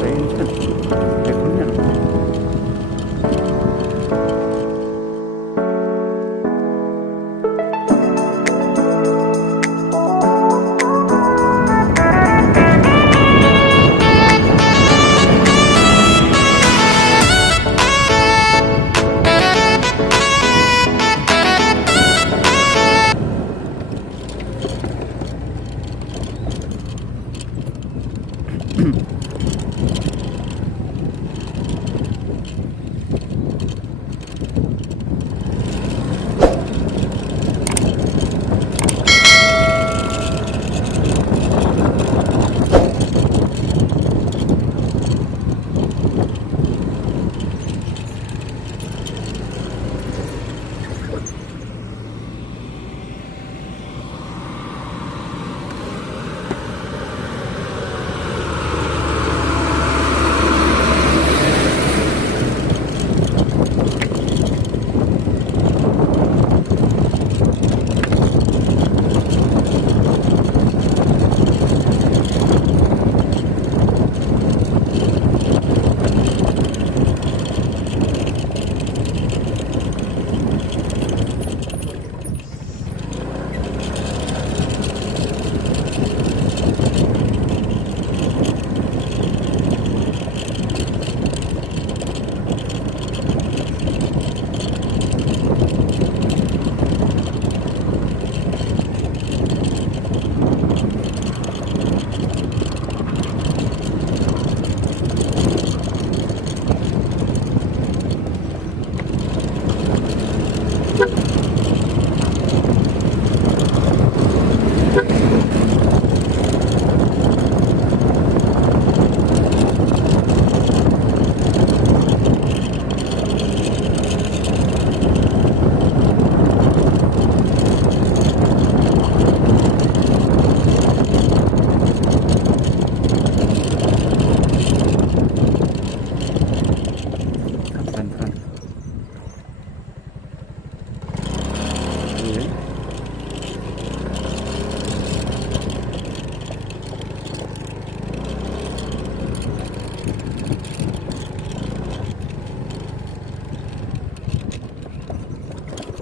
Ayun siya. Aircon yan.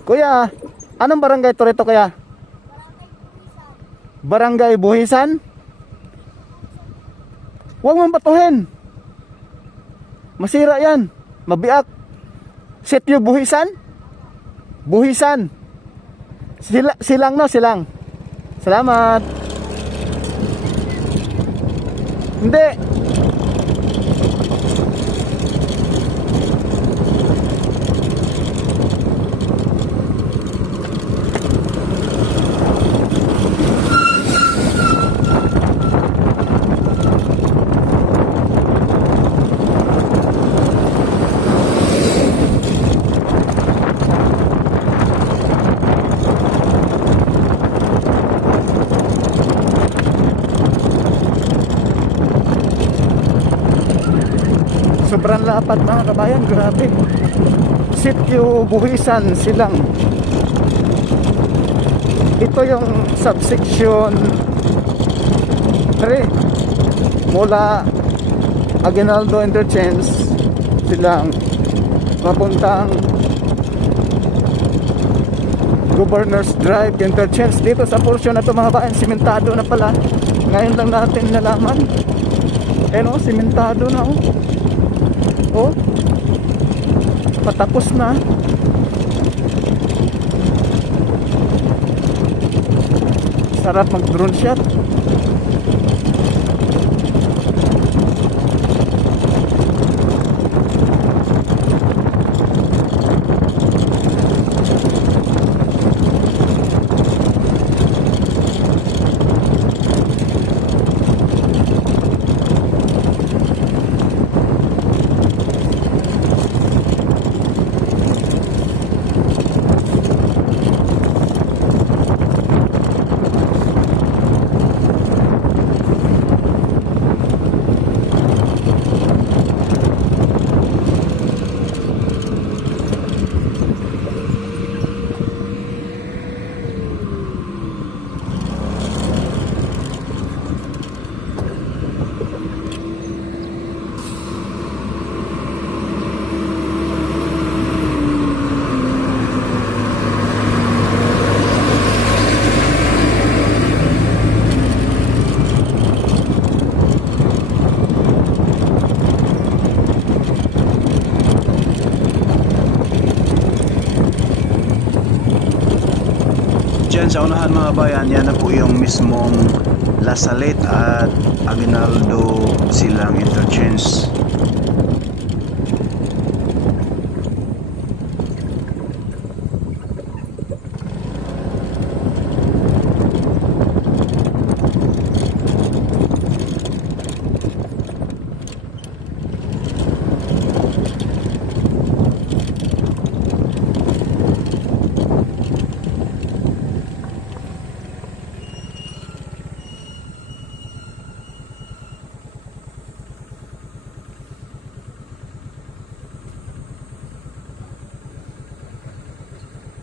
Kuya, anong barangay to rito kuya? Barangay Buhisan? Huwag mong batuhin. Masira yan. Mabiak. Sityo Buhisan? Buhisan. Silang no, silang. Salamat. Hindi. Sobrang lapad mga kabayan, grabe. Sityo Buhisan, Silang. Ito yung subsection 3 mula Aguinaldo Interchange, Silang, papuntang Governors Drive Interchange. Dito sa portion na ito mga kabayan, simentado na pala. Ngayon lang natin nalaman. Simentado na oh, patapos na. Sarap mag drone shot. dyan sa unahan mga bayan, yan na po yung mismong La Salette at Aguinaldo Silang Interchange.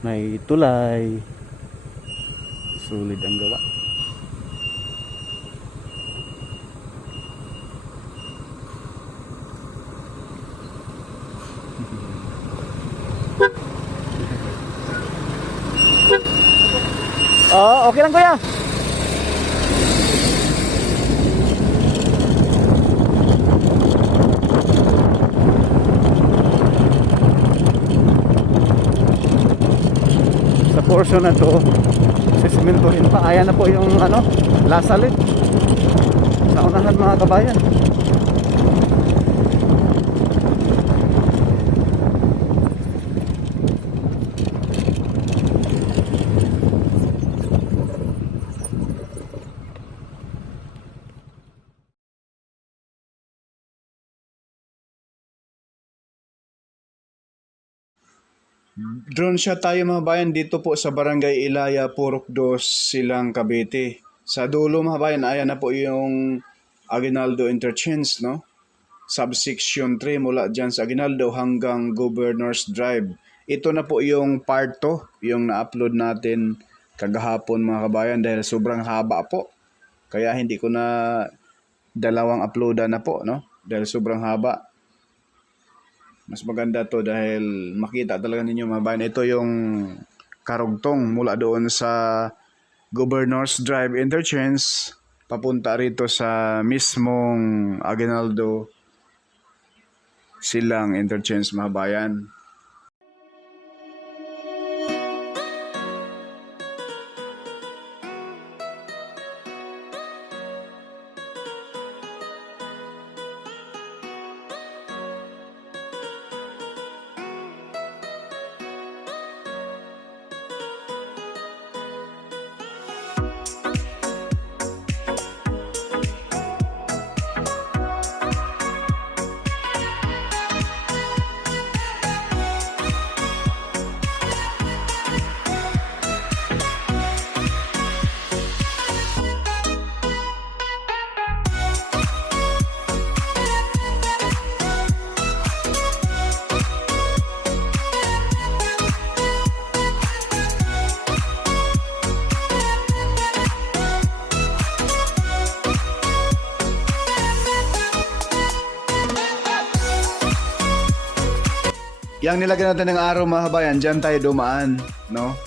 May tulay. Sulit ang gawa. Oo, okay lang kuya. Sa portion na to, sisimentohin pa. Ayan na po yung ano, La Salette. Sa unahan mga kabayan. Drone shot tayo mga bayan dito po sa Barangay Ilaya, Purok 2, Silang Cavite. Sa dulo mga bayan, ayan na po yung Aguinaldo Interchange, no? Subsection 3 mula dyan sa Aguinaldo hanggang Governor's Drive. Ito na po yung part 2, yung na-upload natin kagahapon mga kabayan dahil sobrang haba po. Kaya hindi ko na dalawang uploadan na po, no? Dahil sobrang haba. Mas maganda to dahil makita talaga ninyo mga bayan. Ito yung karugtong mula doon sa Governor's Drive Interchange papunta rito sa mismong Aguinaldo Silang Interchange mga bayan. Yang nilagyan natin ng araw mga kabayan, dyan tayo dumaan, no?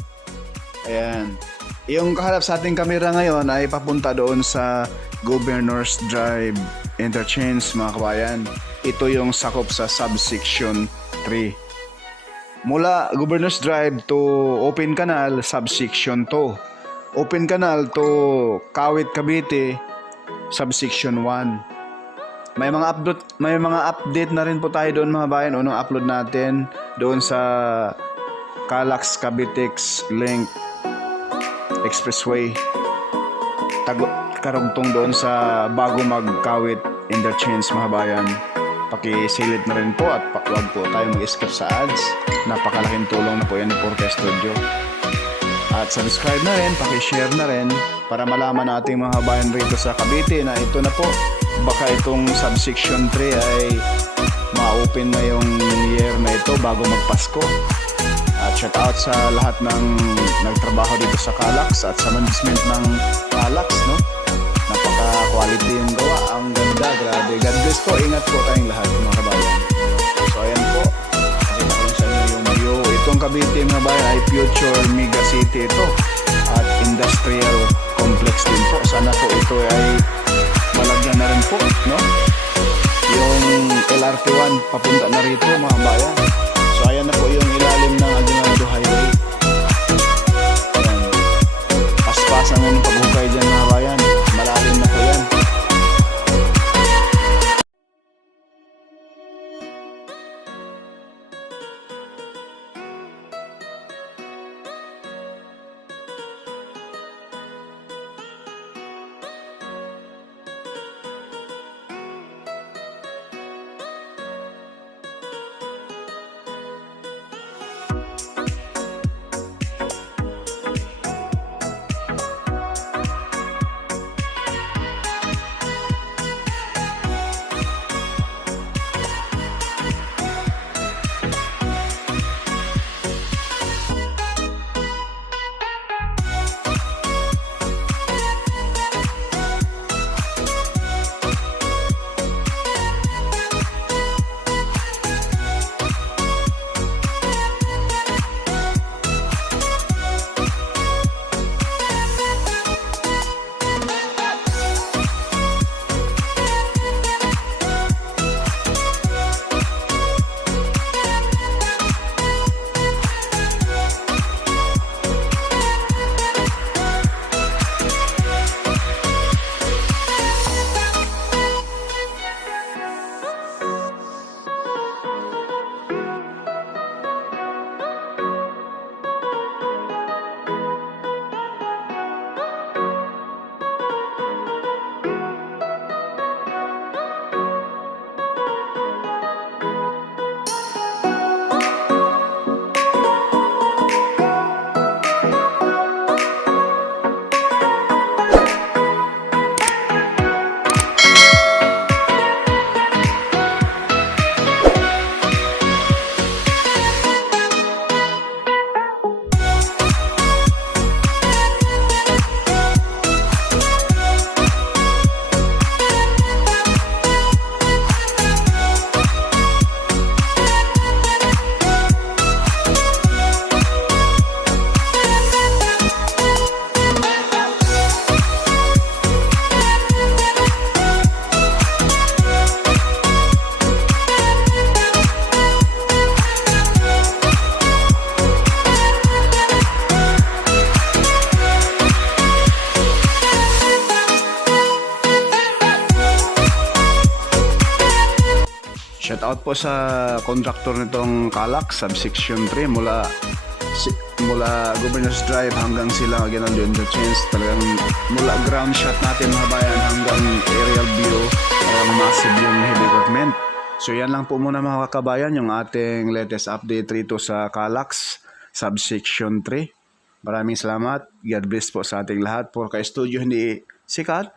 Ayan. Yung kaharap sa ating kamera ngayon ay papunta doon sa Governor's Drive Interchange mga kabayan. Ito yung sakop sa subsection 3. Mula Governor's Drive to Open Canal, subsection 2. Open Canal to Kawit, Cavite, subsection 1. May mga update na rin po tayo doon mga bayan. Unang upload natin doon sa Calax Cavitex Link Expressway. Karugtong doon sa bago magkawit interchange mga bayan. Pakisilid na rin po at wag po tayo mag-skip sa ads. Napakalaking tulong na po yan ni Porte Studio. At subscribe na rin, pakishare na rin para malaman nating mga bayan rito sa Cavite na ito na po. Baka itong subsection 3 ay ma-open na yung year na ito bago magpasko. At shout out sa lahat ng nagtrabaho dito sa Calax at sa management ng Calax, no? Napaka-quality yung gawa. Ang ganda, grabe. God bless po. Ingat po tayong lahat mga kabayan. So ayan po. Pakita ko lang sa inyo yung view. Itong Cavite mga bayan ay future mega city ito. At industrial complex din po. Sana po ito ay malagyan na rin po, no? Yung LRT1 papunta na rito mga bayan. So ayan na po yung ilalim ng Aguinaldo Highway. Ayan. Shout out po sa contractor nitong Calac, subsection 3 mula Governor's Drive hanggang sila Aguinaldo Interchange. Talagang mula ground shot natin mga bayan hanggang aerial view, massive yung heavy equipment. So yan lang po muna mga kabayan yung ating latest update rito sa Calax subsection 3. Maraming salamat. God bless po sa ating lahat. For ka studio hindi sikat,